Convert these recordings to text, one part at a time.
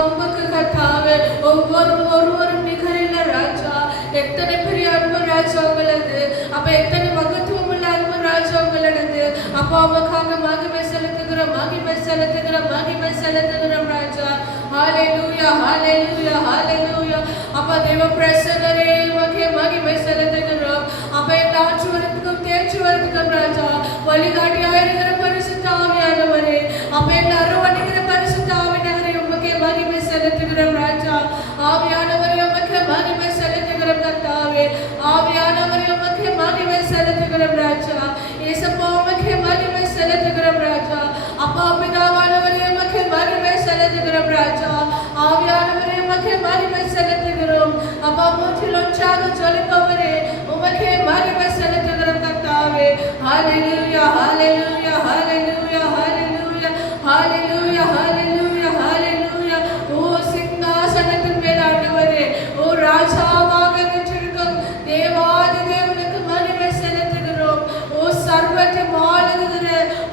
உமக்கு கர்த்தாவே ஒருவரும் நிகரில்ல ராஜா. எத்தனை பெரிய அன்பு ராஜா உங்களது. அப்ப எத்தனை மகத்துவம் உள்ள அன்பு ராஜா உங்களது. அப்பா உமக்காக மகிமை செலுத்துகிறோம் ராஜா. ஹalleluya ஹalleluya ஹalleluya. அப்பா தேவ பிரசன்னரே உமக்கு மகிமை செலுத்துகிறோம். அப்ப இந்த ஆற்றுவதற்கும் தேற்றுவதற்கும் ராஜா வழிகாட்டியாக இருக்கிற பரிசுத்த ஆவியானவரே, அப்ப எல்லாரும் வணிகிற பரிசுத்த ஆவியானவரே உமக்கு மகிமை செலுத்துகிறோம் ராஜா. ஆவியானவரே உமக்கு மகிமை செலுத்துகிறோம் கர்த்தாவே. ஆவியானவரே உமக்கு மகிமை செலுத்துகிறோம் ராஜா. இயேசுப்பா உமக்கு மகிமை செலுத்துகிறோம் ராஜா. அப்பா பிதாவானவரே உமக்கு மகிமை செலுத்துகிறோம் ராஜா. ஆவியானவரே உமக்கு மகிமை செலுத்துகிறோம். அப்பா மூச்சிலொன்றாக ஜொலிப்பவரே உமக்கு மகிமை செலுத்துகிறோம் கர்த்தாவே. ஹalleluya ஹalleluya ஹalleluya ஹalleluya ஹalleluya ஹalleluya ஹalleluya. ஓ சிங்காசனத்தின் மேல் ஆண்டவரே, ஓ ராஜாவாக வீற்றிருக்கும் தேவாதி தேவனுக்கு மகிமை செலுத்துகிறோம். ஓ சர்வத்தை ஆளுகிற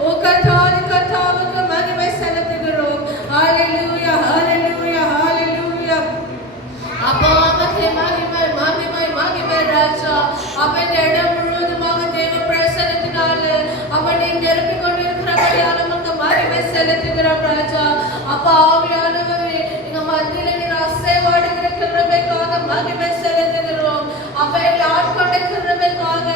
ஓ கர்த்தாதி கர்த்தாவுக்கு மகிமை செலுத்துகிறோம். ஹalleluya ஹalleluya ஹalleluya. அப்பா உமக்கு மகிமை மகிமை மகிமை ராஜா. அப்ப இந்த இடம் முழுவதுமாக தேவ பிரசன்னத்தினால அவனை நிரப்பிக் கொண்டிருக்கிறபடியால் உமக்கு மகிமை செலுத்துகிறோம் ராஜா. அப்பா ஆவியானவரே எங்க மத்தியில நீர் அசைவாடுகிற கிருபைக்காக மகிமை செலுத்துகிறோம். அப்ப எங்களை ஆட்கொண்ட கிருபைக்காக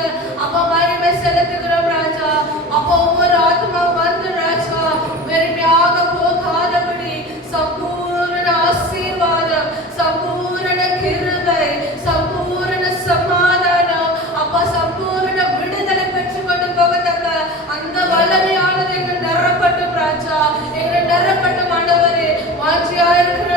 அப்பா மகிமை செலுத்துகிறோம் ராஜா. அப்போ ஒவ்வொரு ஆத்மா வந்து ராஜா வெறுமையாக போகாதபடி சம்பூர்ண ஆசீர்வாதம், சம்பூர்ண கிருபை, சம்பூர்ண சமாதானம், அப்பா சம்பூர்ண விடுதலை பெற்றுக் கொண்டு போகத்தக்க அந்த வல்லமையானது எங்கள் நிரப்பட்டும் ராஜா. எங்களை நிரப்பட்டும் ஆண்டவரே. வாஞ்சியா இருக்கிற